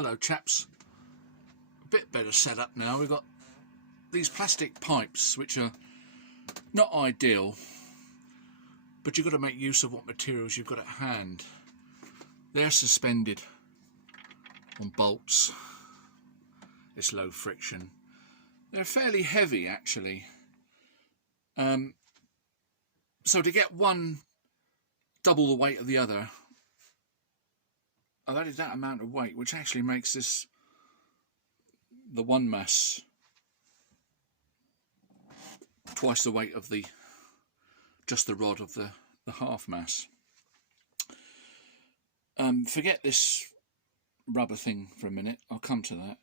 Hello chaps, a bit better setup now. We've got these plastic pipes which are not ideal, but you've got to make use of what materials you've got at hand. They're suspended on bolts. It's low friction. They're fairly heavy actually, so to get one double the weight of the other, I've added that amount of weight, which actually makes this the one mass twice the weight of just the rod of the half mass. Forget this rubber thing for a minute, I'll come to that.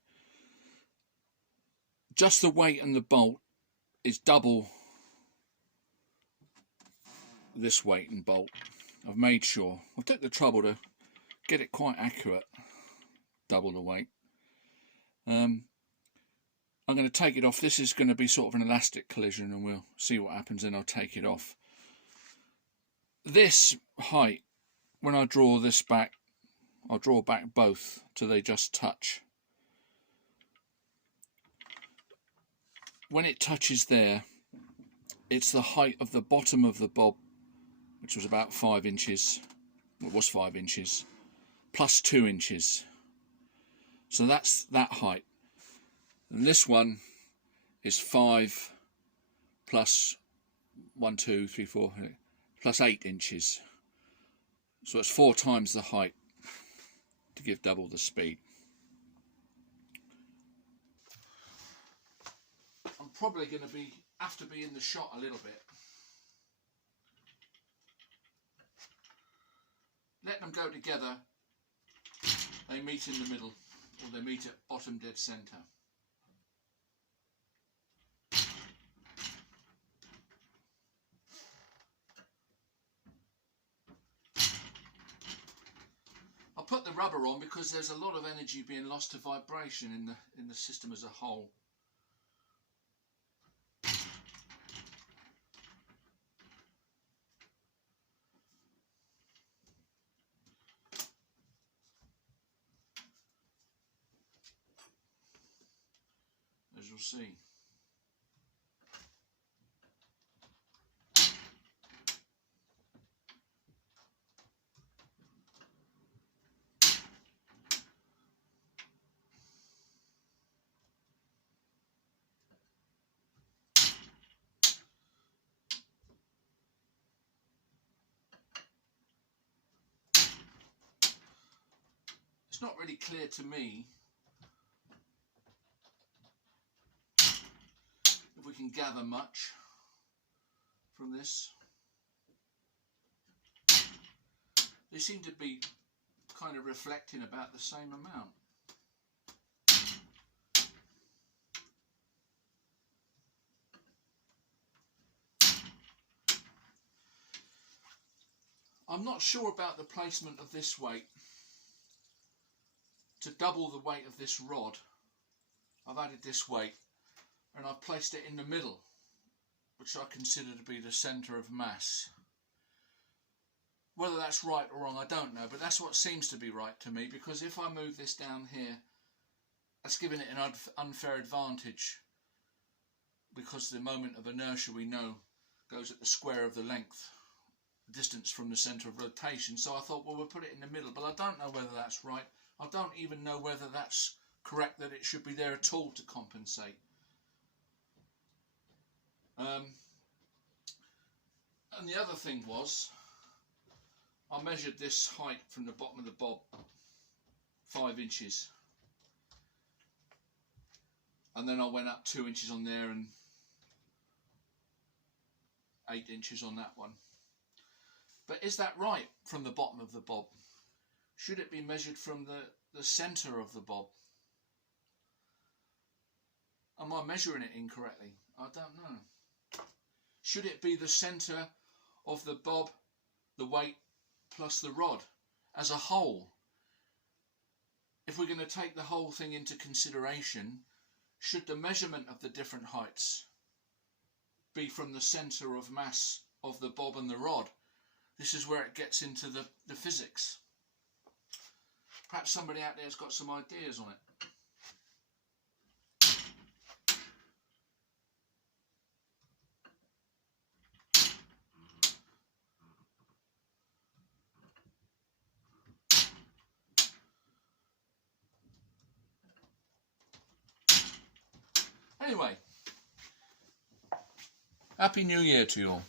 Just the weight and the bolt is double this weight and bolt. I've made sure. I took the trouble to get it quite accurate, double the weight. I'm going to take it off. This is going to be sort of an elastic collision and we'll see what happens, and I'll take it off. This height, when I draw this back, I'll draw back both till they just touch. When it touches there, it's the height of the bottom of the bob, which was about 5 inches. Well, it was 5 inches. Plus 2 inches, so that's that height, and this one is 5 plus 1, 2, 3, 4 plus 8 inches, so it's 4 times the height to give double the speed. I'm probably going to have to be in the shot a little bit. Let them go together. They meet in the middle, or they meet at bottom dead centre. I'll put the rubber on because there's a lot of energy being lost to vibration in the system as a whole. As you'll see. It's not really clear to me if we can gather much from this. They seem to be kind of reflecting about the same amount. I'm not sure about the placement of this weight. To double the weight of this rod, I've added this weight and I've placed it in the middle, which I consider to be the centre of mass. Whether that's right or wrong, I don't know, but that's what seems to be right to me, because if I move this down here, that's giving it an unfair advantage, because the moment of inertia, we know, goes at the square of the length, distance from the centre of rotation. So I thought, well, we'll put it in the middle, but I don't know whether that's right. I don't even know whether that's correct, that it should be there at all to compensate. And the other thing was, I measured this height from the bottom of the bob, 5 inches. And then I went up 2 inches on there and 8 inches on that one. But is that right from the bottom of the bob? Should it be measured from the centre of the bob? Am I measuring it incorrectly? I don't know. Should it be the centre of the bob, the weight, plus the rod as a whole? If we're going to take the whole thing into consideration, should the measurement of the different heights be from the centre of mass of the bob and the rod? This is where it gets into the physics. Perhaps somebody out there has got some ideas on it. Anyway, Happy New Year to you all.